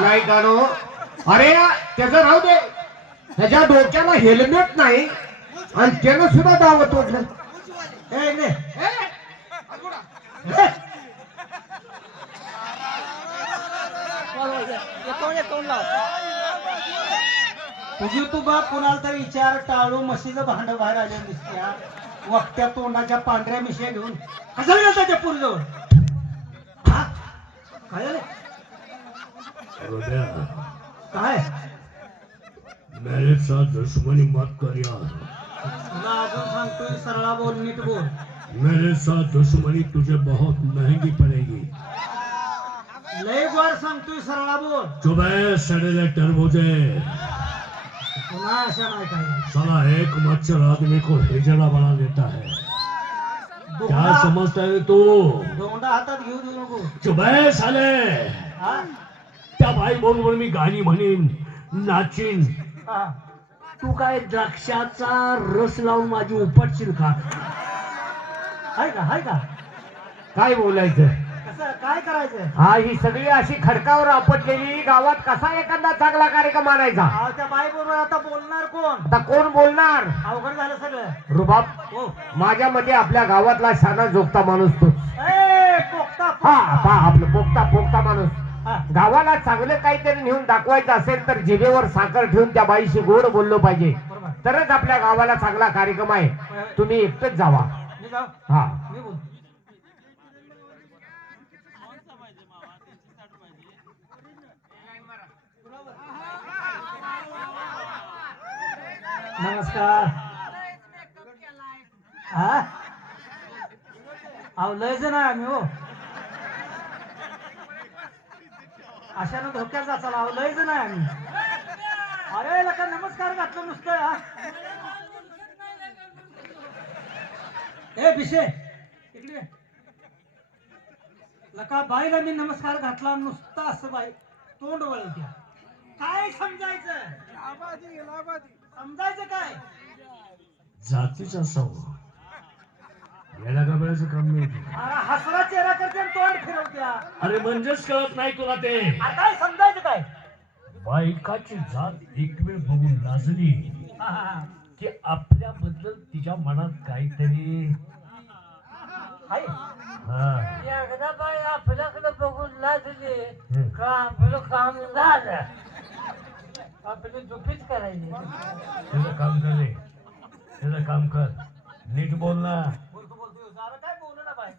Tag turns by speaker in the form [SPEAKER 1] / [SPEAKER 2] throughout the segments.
[SPEAKER 1] नाही का?
[SPEAKER 2] नो अरे त्याच राहू दे. त्याच्या डोक्याला हेल्मेट नाही आणि त्यानं सुद्धा दावत ओढलं
[SPEAKER 1] तुझी तू बा कुणाला तर विचार टाळू म्हशीचं भांड बाहेर आले दिसत्या वक्त्या तोंडाच्या पांढऱ्या मिशा घेऊन. कसं गेला त्याच्या पुरजवळ? काय काय
[SPEAKER 3] मेरे साथ दुश्मनी मत कर यार।
[SPEAKER 1] तुला अजून सांगतोय सरळा बोल नीट बोल।
[SPEAKER 3] मेरे साथ दुश्मनी तुझे बहुत महँगी पड़ेगी।
[SPEAKER 1] लय गोड सांगतोय सरळा बोल।
[SPEAKER 3] चुप सड़ेले टरबूजे
[SPEAKER 1] पुन्हा अशा नाही काय
[SPEAKER 3] साला एक मच्छर आदमी को हिजड़ा बना देता है। क्या है तू?
[SPEAKER 1] दोंडा हातात घेऊ देऊ नको.
[SPEAKER 3] चुप साले? त्या बाई बरोबर मी गाणी म्हणीन नाचीन. तू काय द्राक्षाचा रस लावून माझी उपटशील का
[SPEAKER 1] हाय का हाय का?
[SPEAKER 2] काय बोलायचं?
[SPEAKER 1] काय करायचं?
[SPEAKER 2] हा ही सगळी अशी खडकावर आपटलेली गावात कसा एखादा चांगला कार्यक्रम आणायचा?
[SPEAKER 1] अहो, त्या बाई बरोबर आता बोलणार कोण?
[SPEAKER 2] आता कोण बोलणार?
[SPEAKER 1] अवघड झालं सगळं.
[SPEAKER 2] रुबाब
[SPEAKER 1] हो.
[SPEAKER 2] माझ्या मते आपल्या गावातला शाना जोगता माणूस तो.
[SPEAKER 1] ए, पोखता,
[SPEAKER 2] हा
[SPEAKER 1] पोखता.
[SPEAKER 2] आपलं पोकता पोकता माणूस.
[SPEAKER 1] हा.
[SPEAKER 2] गावाला चांगलं काहीतरी नेऊन दाखवायचं असेल तर जिभेवर साखर ठेवून त्या बाईशी गोड बोललो पाहिजे.
[SPEAKER 1] बरोबर.
[SPEAKER 2] तरच आपल्या गावाला चांगला कार्यक्रम आहे. तुम्ही एकटंच जावा.
[SPEAKER 1] मी जाऊ?
[SPEAKER 2] हा
[SPEAKER 1] मी बोल नमस्कार. हा अहो लय जण आहे आम्ही हो. अशानं धोक्यात असाल अहो लय जण आहे आम्ही. अरे लका नमस्कार घातलं नुसतं हा ए बिशे इकडे. लका बाईला मी नमस्कार घातला नुसता असं बाई तोंड वळत्या काय समजायचं? समजायचं काय?
[SPEAKER 3] जातीचा सव येडा गबळाचं काम नाही.
[SPEAKER 1] अरे हसरा चेहरा करते आणि तोंड फिरवत्या
[SPEAKER 3] अरे म्हणजेच कळत नाही तुला ते.
[SPEAKER 1] काय समजायचं काय?
[SPEAKER 3] बायकाची जात एक वेळ बघून लाजली.
[SPEAKER 1] हा, हा, हा.
[SPEAKER 3] की आपल्याबद्दल तिच्या मनात काहीतरी. हा.
[SPEAKER 4] एकदा बाई आपल्याकडे बघून लाजली. का आपलं काम झालं? झोपीच करायची
[SPEAKER 3] त्याचं काम कर रे. त्याचं काम कर. नीट बोल ना.
[SPEAKER 1] बोलतो बोलतो जरा काय बोलू ना बाय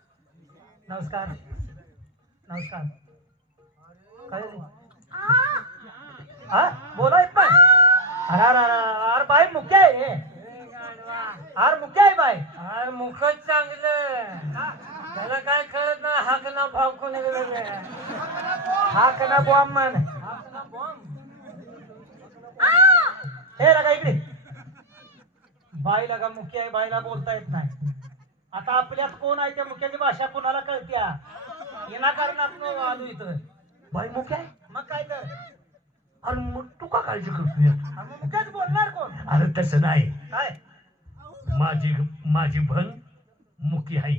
[SPEAKER 1] नमस्कार. नमस्कार. काय? हा? बोला येत बाय अरे अरे अरे, अरे बाय मुख्य आहे हे. अरे मुख्य आहे बाय
[SPEAKER 4] अरे मुखच चांगलं. त्याला काय कळत नाही हाक ना भाव कोणी गेलं
[SPEAKER 1] हा कना बॉम्ब मान. हे लगा इकडे. बाई लगा मुख्य आहे बाईला बोलता येत नाही. आता आपल्यात कोण आहे त्या मुख्याची भाषा कोणाला कळत्या? विनाकारणात आलो इथं?
[SPEAKER 3] बाई मुख्य आहे?
[SPEAKER 1] मग काय तर.
[SPEAKER 3] अरे मग तू का काळजी करतोय?
[SPEAKER 1] मग मुख्यच बोलणार कोण?
[SPEAKER 3] अरे तसं नाही.
[SPEAKER 1] काय?
[SPEAKER 3] माझी माझी बहन मुकी आहे.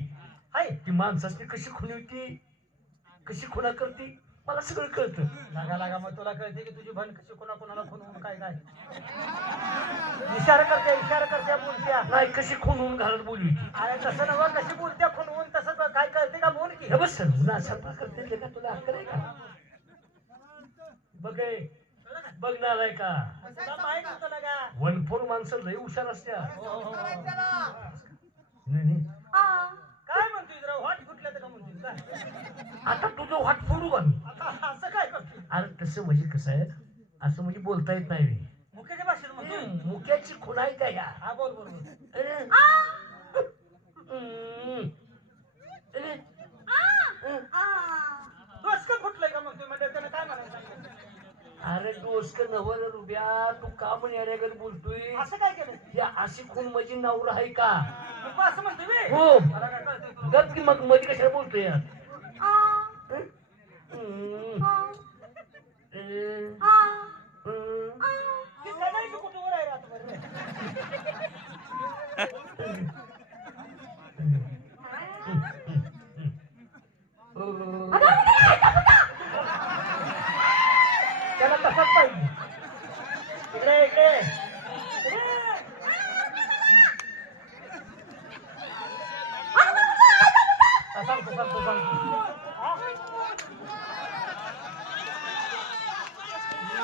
[SPEAKER 1] हाय
[SPEAKER 3] ती माणसाची कशी खुणी होती? कशी खुणा करते? मला सगळं कळतं.
[SPEAKER 1] लागा लागा मग तुला कळते की तुझी बहीण कशी कोणा कोणाला खुनवून काय काय? इशारा करते इशारा करते बोलत्या
[SPEAKER 3] नाही कशी खुणवून घालत बोलली
[SPEAKER 1] अरे तसं नव कशी बोलत्या खुनवून तसं तर काय कळते का बोल की?
[SPEAKER 3] हे बस सर्वना सर्व करते ते का? तुला अक्कल आहे का? बघ बघणार आहे का? वन फोर माणसं लय हुशार असत्या.
[SPEAKER 1] हो, हो, हो.
[SPEAKER 3] नाही, नाही.
[SPEAKER 1] काय म्हणतोय जरा? वाट कुठल्या तर का म्हणतोय? काय?
[SPEAKER 3] आता तुझं वाट फोडू का मी
[SPEAKER 1] आता असं काय करतोय?
[SPEAKER 3] अरे तसं म्हणजे कसं आहे? असं म्हणजे बोलता येत नाही रे.
[SPEAKER 1] मुख्याच्या भाषेत म्हणतोय.
[SPEAKER 3] हम्म, मुक्याची खुण आहे का या
[SPEAKER 1] हा बोल बोल बोल.
[SPEAKER 3] अरे. हम्म. अरे.
[SPEAKER 1] डोसकं फुटलंय का म्हणतोय म्हणजे त्यानं काय म्हणायचं
[SPEAKER 3] अरे डोसक नवल रुपया तू का पण याड्याकडे बोलतोय
[SPEAKER 1] असं काय केलं
[SPEAKER 3] या अशी खून माझी नवरा आहे का
[SPEAKER 1] मग असं म्हणतोय बे?
[SPEAKER 3] हो
[SPEAKER 1] मला काय कळतंय तुला?
[SPEAKER 3] गप की मग मध्ये कशाला बोलतोय यार हम्म. अरे. हम्म.
[SPEAKER 1] ती सगळी कुठवर आहे रात्रभर रे.
[SPEAKER 3] अरे.
[SPEAKER 1] असंच पाहिजे इकडे इकडे हा, सांगतो सांगतो सांगतो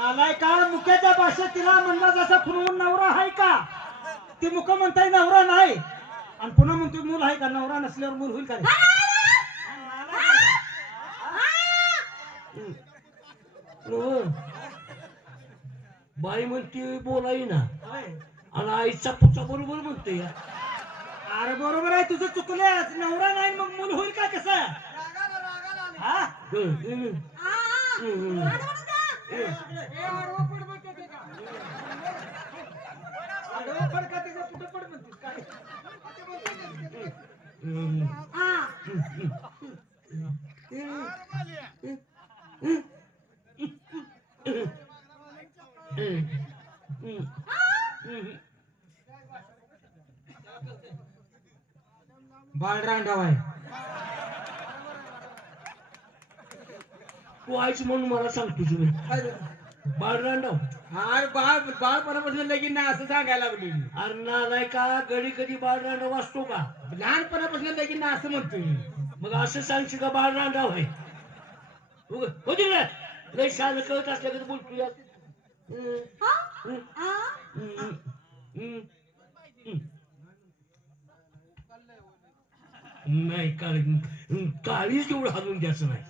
[SPEAKER 1] आलाय का मुख्याच्या भाषेत तिला म्हणला जसा खुनवून नवरा आहे का? ती मुख म्हणताय नवरा नाही. आणि पुन्हा म्हणतोय मूल आहे का? नवरा नसल्यावर मूल होईल का.
[SPEAKER 3] बाई म्हणते बोलाई ना. आणि आईचा पुचा बरोबर म्हणते
[SPEAKER 1] अरे बरोबर आहे तुझं चुकलं नवरा नाही मग मूल होईल का कसं? हा
[SPEAKER 3] हं, हं, हं, हं.
[SPEAKER 1] आडवं पड का तिचं कुठं पड म्हणतेस काय
[SPEAKER 3] हं. हं. हं. हं.
[SPEAKER 1] बाळ रांडाव आहे
[SPEAKER 3] आईच म्हणून मला सांगतो तुम्ही बाळ रांडव
[SPEAKER 1] अरे बाळ बाळपणापासून लगीन नाही असं सांगायला लागली
[SPEAKER 3] अरे नालाय का गडी कधी बाळ रांडव असतो का
[SPEAKER 1] लहानपणापासून लगीन नाही असं म्हणतोय मी.
[SPEAKER 3] मग असं सांगशील का बाळ रांडाव आहे उग- हो. लय शान कळत असल्या कधी बोलतो या हं. हं. हं. हं. हं. नाही काळी काळीच एवढं हलवून द्यायचं नाही.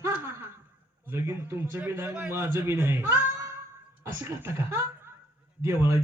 [SPEAKER 3] लगीन तुमचं बी नाही माझं बी नाही. असं करता का? देवाला